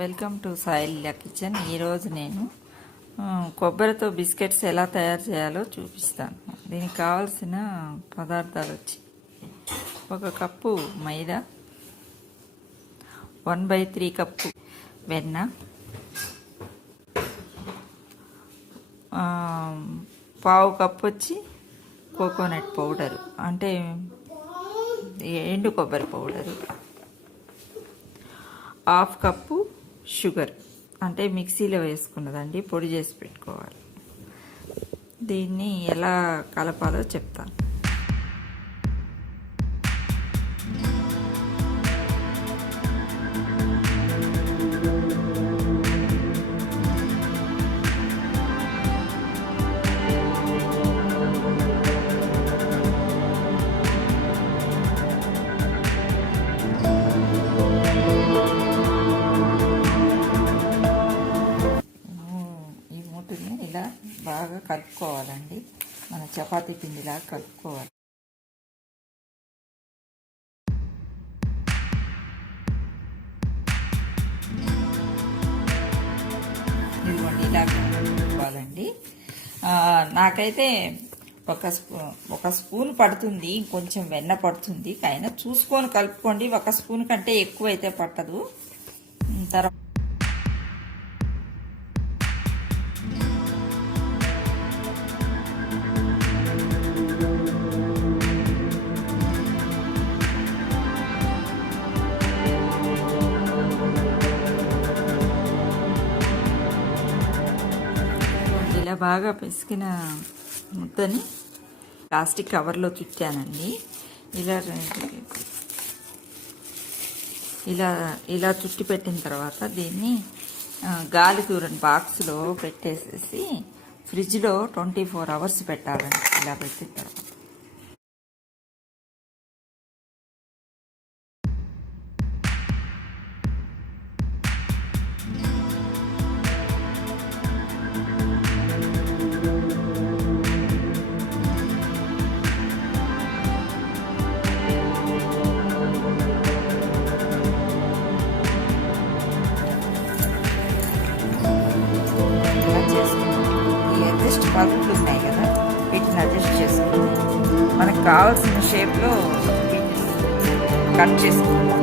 Welcome to సాయిల్లా kitchen. ఈరోజు నేను కొబ్బరితో biscuits ఎలా తయారు చేయాలో చూపిస్తాను. దీనికి కావాల్సిన పదార్థాలు వచ్చి 1 కప్పు మైదా, 1/3 కప్పు వెన్న, 1/2 కప్పు వచ్చి కోకోనట్ పౌడరు అంటే ఎండు కొబ్బరి పౌడరు, 1/2 కప్పు షుగర్ అంటే మిక్సీలో వేసుకున్నదండి, పొడి చేసి పెట్టుకోవాలి. దీన్ని ఎలా కలపాలో చెప్తాను. ఇలా బాగా కలుపుకోవాలండి, మన చపాతీ పిండిలాగా కలుపుకోవాలి. ఇదిగోండి ఇలా కలుపుకోవాలండి. నాకైతే ఒక స్పూన్ పడుతుంది, కొంచెం వెన్న పడుతుంది, అయినా చూసుకొని కలుపుకోండి. 1 స్పూన్ కంటే ఎక్కువ అయితే పట్టదు. తర్వాత ఇలా బాగా పిసికిన ముద్దని ప్లాస్టిక్ కవర్లో చుట్టానండి. ఇలా చుట్టి పెట్టిన తర్వాత దీన్ని గాలి దూరని బాక్స్లో పెట్టేసేసి ఫ్రిడ్జ్లో 24 అవర్స్ పెట్టాలండి. ఇలా పెట్టిన తర్వాత పలుకులు ఉన్నాయి కదా, వీటిని అడ్జస్ట్ చేసుకుని మనకు కావాల్సిన షేప్లో కట్ చేసుకోవాలి.